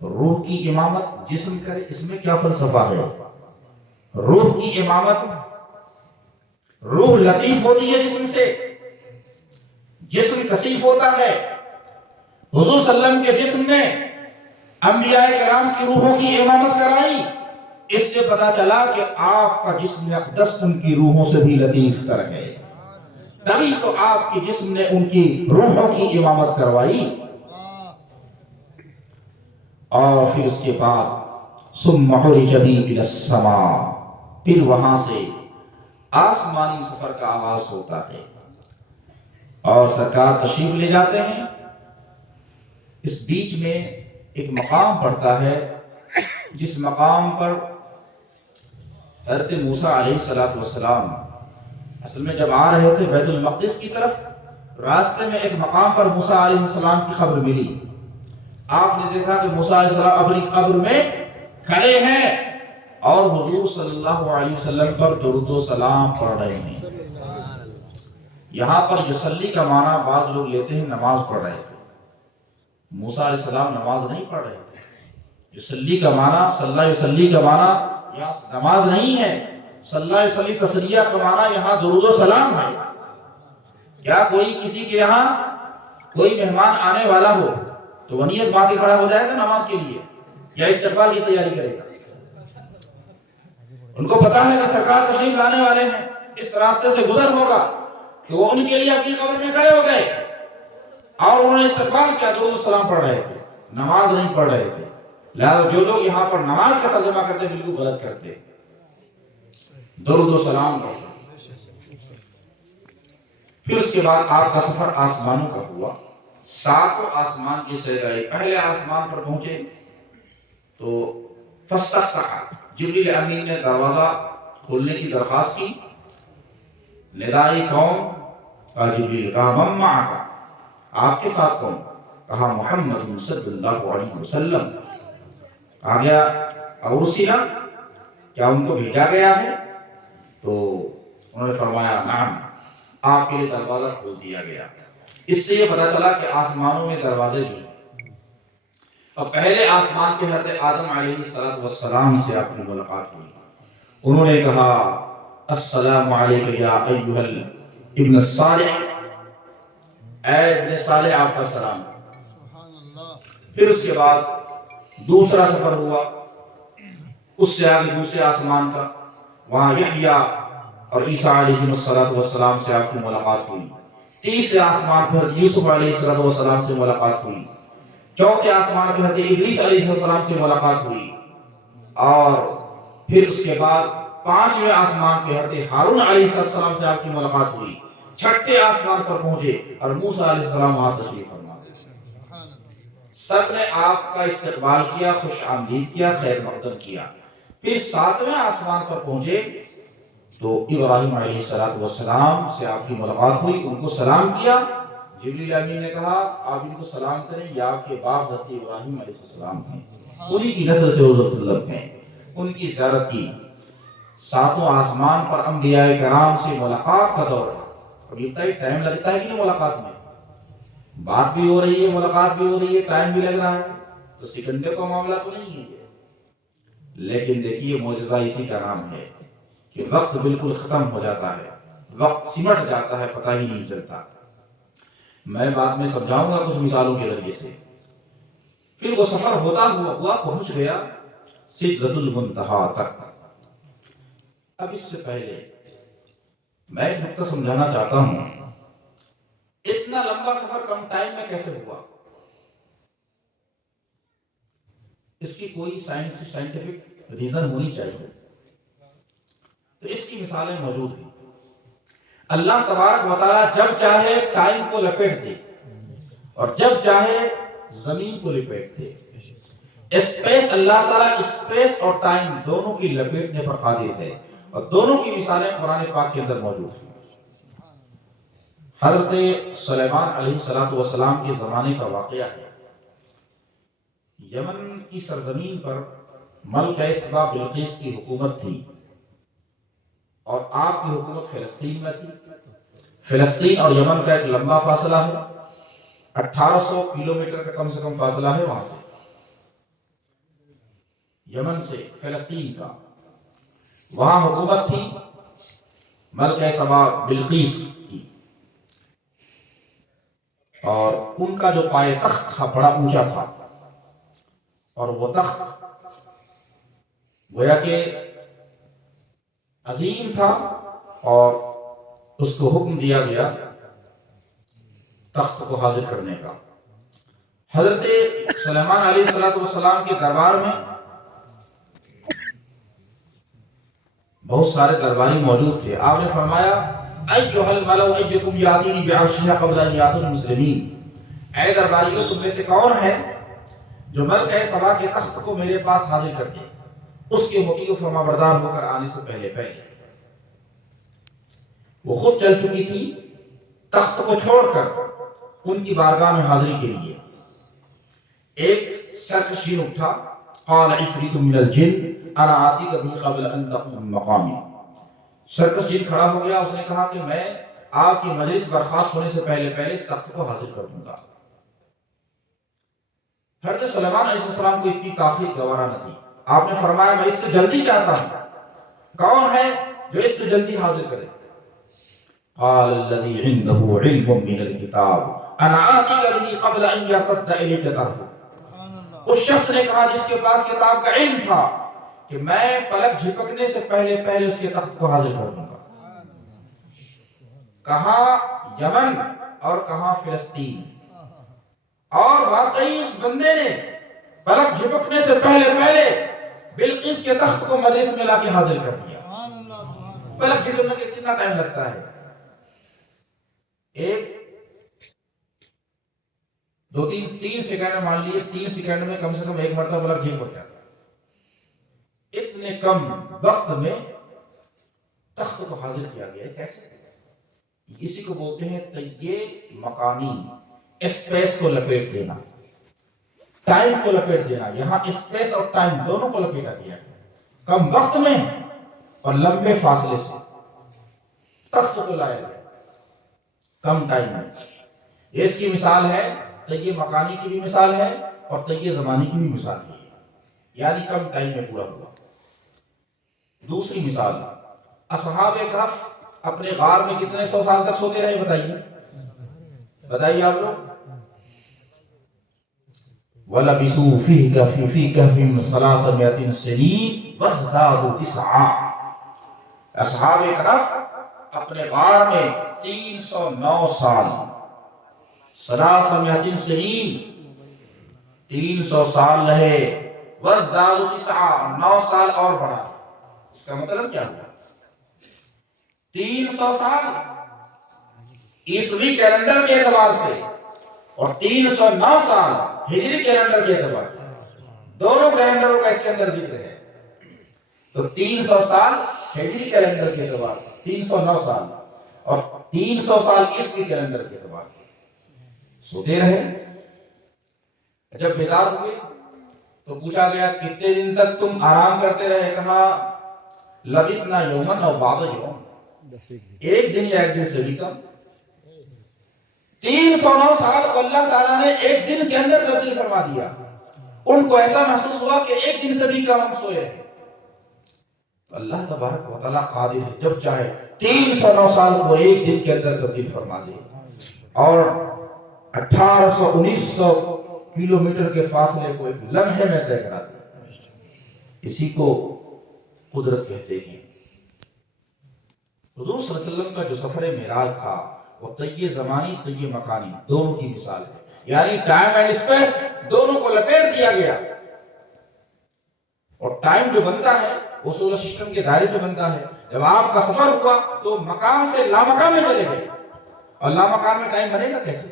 روح کی امامت جسم کرے، اس میں کیا فلسفہ ہے؟ روح کی امامت، روح لطیف ہوتی ہے جسم سے، جسم کثیف ہوتا ہے۔ حضور صلی اللہ علیہ وسلم کے جسم نے انبیاء کرام کی روحوں کی امامت کرائی، اس سے پتا چلا کہ آپ کا جسم اقدس ان کی روحوں سے بھی لطیف تر ہے، تبھی تو آپ کے جسم نے ان کی روحوں کی امامت کروائی۔ اور پھر اس کے بعد ثم عرج بی الی السماء، پھر وہاں سے آسمانی سفر کا آغاز ہوتا ہے اور سرکار تشریف لے جاتے ہیں۔ اس بیچ میں ایک مقام پڑتا ہے جس مقام پر حضرت موسیٰ علیہ السلام اصل میں جب آ رہے تھے بیت المقدس کی طرف، راستے میں ایک مقام پر موسیٰ علیہ السلام کی خبر ملی۔ آپ نے دیکھا کہ موسیٰ علیہ السلام اپنی قبر میں کھڑے ہیں اور حضور صلی اللہ علیہ وسلم پر درود و سلام پڑھ رہے ہیں۔ یہاں پر یصلی کا معنی بعض لوگ لیتے ہیں نماز پڑھ رہے تھے، موسیٰ علیہ السلام نماز نہیں پڑھ رہے تھے۔ یصلی کا معنی، صلی اللہ یصلی کا معنی یہاں نماز نہیں ہے، صلی اللہ یصلی تسلیہ کا معنی یہاں درود و سلام ہے۔ کیا کوئی کسی کے یہاں کوئی مہمان آنے والا ہو تو وہ نیت باندھ کے کھڑا ہو جائے گا نماز کے لیے یا استقبال کی تیاری کرے گا؟ ان کو پتا ہے کہ سرکار تشریف لانے والے ہیں، اس راستے سے گزر ہوگا، کہ وہ ان کے لیے اپنی قبر میں کھڑے ہو گئے اور انہوں نے استقبال کیا، درود و سلام پڑھ رہے تھے، نماز نہیں پڑھ رہے تھے۔ لہذا جو لوگ یہاں پر نماز کا ترجمہ کرتے بالکل غلط کرتے، درود و سلام پڑھتے۔ پھر اس کے بعد آپ کا سفر آسمانوں کا ہوا، ساتوں آسمان کی سیر آئی۔ پہلے آسمان پر پہنچے تو فاستفتح، جبریل امین نے دروازہ کھولنے کی درخواست کی۔ ندائی کون؟ کہا جبریل، کہا من معک، آپ کے ساتھ کون؟ کہا محمد صلی اللہ علیہ وسلم۔ کہا گیا ارسلا، کیا ان کو بھیجا گیا ہے؟ تو انہوں نے فرمایا نعم، آپ کے لیے دروازہ کھول دیا گیا۔ اس سے یہ پتا چلا کہ آسمانوں میں دروازے بھی، اور پہلے آسمان کے حضرت آدم علیہ السلام سے آپ کی ملاقات ہوئی۔ انہوں نے کہا السلام علیک یا ایھا ابن الصالح، اے ابن صالح آپ کا سلام۔ پھر اس کے بعد دوسرا سفر ہوا، اس سے آگے دوسرے آسمان کا، وہاں یحییٰ اور عیسیٰ علیہ السلام سے آپ کی ملاقات ہوئی۔ تیسرے آسمان پر یوسف علیہ السلام سے ملاقات ہوئی۔ چوتھے آسمان پر حضرت ادریس علیہ السلام سے ملاقات ہوئی، اور پھر اس کے بعد پانچویں آسمان پہ حضرت ہارون علیہ السلام سے آپ کی ملاقات ہوئی۔ چھٹے آسمان پر پہنچے اور موسیٰ علیہ السلام وہاں تشریف فرما۔ سب نے آپ کا استقبال کیا، خوش آمدید کیا، خیر مقدم کیا۔ پھر ساتویں آسمان پر پہنچے تو ابراہیم علیہ السلام سے آپ کی ملاقات ہوئی، ان کو سلام کیا۔ جبریل امین نے کہا آپ ان کو سلام کریں، یہ آپ کے باپ حضرت ابراہیم علیہ السلام ہیں، انہی کی نسل سے حضور صلی اللہ علیہ وسلم ہیں، ان کی زیارت کی۔ ساتوں آسمان پر انبیاء کرام سے ملاقات کا دور ہے۔ اب اتنا ہی ٹائم لگتا ہے کہ نہیں ملاقات میں؟ بات بھی ہو رہی ہے، ملاقات بھی ہو رہی ہے، ٹائم بھی لگ رہا ہے، تو سیکنڈوں کا معاملہ تو نہیں ہے یہ۔ لیکن دیکھیے معجزہ اسی کا نام ہے کہ وقت بالکل ختم ہو جاتا ہے، وقت سمٹ جاتا ہے، پتہ ہی نہیں چلتا۔ میں بعد میں سمجھاؤں گا کچھ مثالوں کے ذریعے سے۔ پھر وہ سفر ہوتا ہوا پہنچ گیا سدرۃ المنتہا تک۔ اب اس سے پہلے میں ایک نقطہ سمجھانا چاہتا ہوں، اتنا لمبا سفر کم ٹائم میں کیسے ہوا؟ اس کی کوئی سائنٹیفک ریزن ہونی چاہیے۔ تو اس کی مثالیں موجود ہیں۔ اللہ تبارک و تعالیٰ جب چاہے ٹائم کو لپیٹ دے اور جب چاہے زمین کو لپیٹ دے۔ اسپیس، اللہ تعالیٰ اسپیس اور ٹائم دونوں کی لپیٹنے پر قادر ہے، اور دونوں کی مثالیں قرآن پاک کے اندر موجود ہیں۔ حضرت سلیمان علیہ السلام کے زمانے کا واقعہ ہے۔ یمن کی سرزمین پر ملکہ سبا بلقیس کی حکومت تھی، اور آپ کی حکومت فلسطین میں تھی۔ فلسطین اور یمن کا ایک لمبا فاصلہ ہے، 1800 کلومیٹر کا کم سے کم فاصلہ ہے وہاں سے۔ یمن سے فلسطین کا، وہاں حکومت تھی ملکہ سبا بلقیس کی، اور ان کا جو پائے تخت تھا بڑا اونچا تھا، اور وہ تخت گویا کہ عظیم تھا، اور اس کو حکم دیا گیا تخت کو حاضر کرنے کا۔ حضرت سلیمان علیہ السلام کے دربار میں بہت سارے درباری موجود تھے۔ آپ نے فرمایا ایھا الملأ ایکم یاتینی بعرشھا قبل ان یاتونی مسلمین، اے درباریوں تم میں سے کون ہے جو ملکہ سبا کے تخت کو میرے پاس حاضر کر دے اس کے مطیع و فرما بردار ہو کر آنے سے پہلے پہلے۔ وہ خود چل چکی تھی تخت کو چھوڑ کر ان کی بارگاہ میں حاضری کے لیے۔ ایک سرکش جن اٹھا، قال عفریت من الجن انا آتیک بہ قبل ان تقوم من مقامی، سرکش جن کھڑا ہو گیا، اس نے کہا کہ میں آپ کی مجلس برخاست ہونے سے پہلے پہلے اس تخت کو حاضر کر دوں گا۔ حضرت سلیمان علیہ السلام کو اتنی تاخیر گوارا نہ تھی، آپ نے فرمایا میں اس سے جلدی چاہتا ہوں، کون ہے جو اس سے جلدی حاضر کرے؟ قال الذي عنده علم من الكتاب انا آتيك به قبل ان يرتد اليك طرفك، اس شخص نے کہا جس کے پاس کتاب کا علم تھا کہ میں پلک جھپکنے سے پہلے پہلے اس کے تخت کو حاضر کر دوں گا۔ کہاں یمن اور کہاں فلسطین، اور واقعی اس بندے نے پلک جھپکنے سے پہلے پہلے بلقیس کے تخت کو مجلس میں لا کے حاضر کر دیا۔ پلک جھپکنے کے کتنا ٹائم لگتا ہے؟ ایک دو تین سیکنڈ، مان لیے 3 سیکنڈ میں کم سے کم ایک مرتبہ پلک جھپک جاتا ہے۔ اتنے کم وقت میں تخت کو حاضر کیا گیا ہے، کیسے؟ اسی کو بولتے ہیں طیّ مکانی، اسپیس کو لپیٹ دینا، ٹائم کو لپیٹ دینا۔ یہاں اسپیس اور ٹائم دونوں کو لپیٹا گیا ہے، کم وقت میں اور لمبے فاصلے سے تخت کو لایا گیا کم ٹائم میں۔ یہ اس کی مثال ہے، طیّ مکانی کی بھی مثال ہے اور طیّ زمانی کی بھی مثال ہے، یعنی کم ٹائم میں پورا ہوا۔ دوسری مثال، اصحاب کہف اپنے غار میں کتنے 100 سال تک سوتے رہے؟ بتائیے آپ لوگ۔ وَلَبِثُوا فِي كَهْفِهِمْ 300 سِنِينَ وَازْدَادُوا تِسْعًا، اصحاب کہف اپنے غار میں 309 سال، 300 سنین 300 سال رہے، وَازْدَادُوا تِسْعًا 9 سال اور بڑھا۔ اس کا مطلب کیا ہوا؟ 300 سال عیسوی کیلنڈر کے اعتبار سے اور 309 سال ہجری کیلنڈر کے اعتبار سے، دونوں کیلنڈروں کا اس کے اندر ذکر ہے۔ تو 300 سال ہجری کیلنڈر کے اعتبار سے، 309 سال، اور 300 سال عیسوی کیلنڈر کے اعتبار سے سوتے رہے۔ جب بیدار ہوئے تو پوچھا گیا کتنے دن تک تم آرام کرتے رہے؟ کہا لبثنا یومن او بعض یوم، ایک دن یا ایک دن سے بھی کم۔ 309 سال کو اللہ تعالیٰ نے ایک دن کے اندر تبدیل فرما دیا۔ ان کو ایسا محسوس ہوا کہ ایک دن سے بھی کم ہم سوئے رہے۔ تو اللہ تبارک و تعالیٰ قادر ہے، جب چاہے 309 سال کو ایک دن کے اندر تبدیل فرما دے، اور 1800 1900 کلومیٹر کے فاصلے کو ایک لمحے میں طے کرا دے۔ اسی کو قدرت کہتے ہیں۔ حضور صلی اللہ علیہ وسلم کا جو سفر معراج تھا وہ طیّ زمانی طیّ مکانی دونوں کی مثال ہے، یعنی ٹائم اینڈ اسپیس دونوں کو لپیٹ دیا گیا۔ اور ٹائم جو بنتا ہے وہ سولر سسٹم کے دائرے سے بنتا ہے۔ جب آپ کا سفر ہوا تو مقام سے لامکان میں چلے گئے، اور لامکان میں ٹائم بنے گا کیسے؟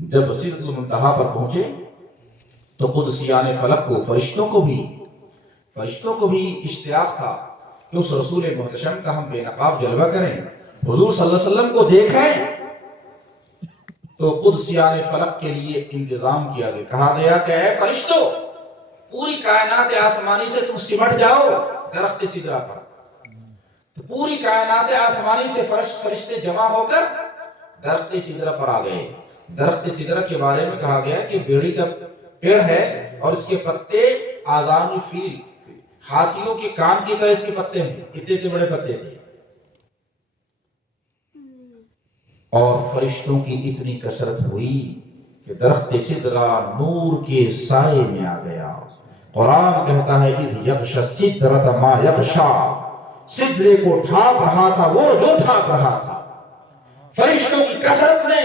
جب سدرۃ المنتہا پر پہنچے تو قدسیان فلک کو، فرشتوں کو بھی اشتیاق تھا کہ اس رسول محتشم کا ہم بے نقاب جلوہ کریں، حضور صلی اللہ علیہ وسلم کو دیکھیں۔ تو قدسیان فلک کے لیے انتظام کیا گیا، کہا گیا کہ اے فرشتوں، پوری کائنات آسمانی سے تم سمٹ جاؤ درخت سدرہ پر۔ تو پوری کائنات آسمانی سے فرشتے جمع ہو کر درخت سدرہ پر آ گئے۔ درخت سدرہ کے بارے میں کہا گیا کہ بیڑی کا پیڑ ہے، اور اس کے پتے آذان الفیل، ہاتھیوں کے کان کی طرح اس کے پتے ہیں، اتنے بڑے پتے تھے، اور فرشتوں کی اتنی کثرت ہوئی کہ درخت سدرہ نور کے سائے میں آ گیا۔ قرآن کہتا ہے اذ یغشی السدرۃ ما یغشی، سدرے کو ڈھانپ رہا تھا وہ جو ڈھانپ رہا تھا۔ فرشتوں کی کثرت نے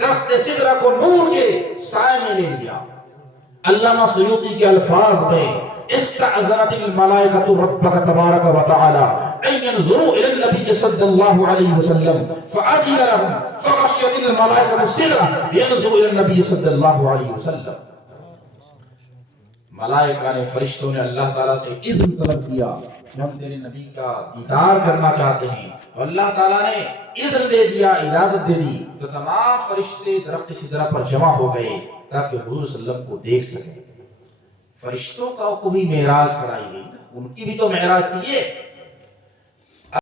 درخت سدرہ کو نور کے سائے میں لے لیا۔ علامہ سیوطی کے الفاظ میں استعذنت الملائکۃ ربک تبارک و تعالی ان ينظروا الى النبي صلی اللہ علیہ وسلم فاذن لهم فغشیت الملائکۃ السدرہ لينظروا الى النبي صلی اللہ علیہ وسلم۔ ملائکہ نے، فرشتوں نے اللہ تعالیٰ سے اذن طلب کیا کہ ہم تیرے نبی کا دیدار کرنا چاہتے ہیں، اور اللہ تعالیٰ نے اذن دے دیا، اجازت دے دی، تو تمام فرشتے درخت سدرہ پر جمع ہو گئے تاکہ حضور صلی اللہ علیہ وسلم کو دیکھ سکیں۔ فرشتوں کا کو بھی معراج کرائی گئی، ان کی بھی تو معراج تھی یہ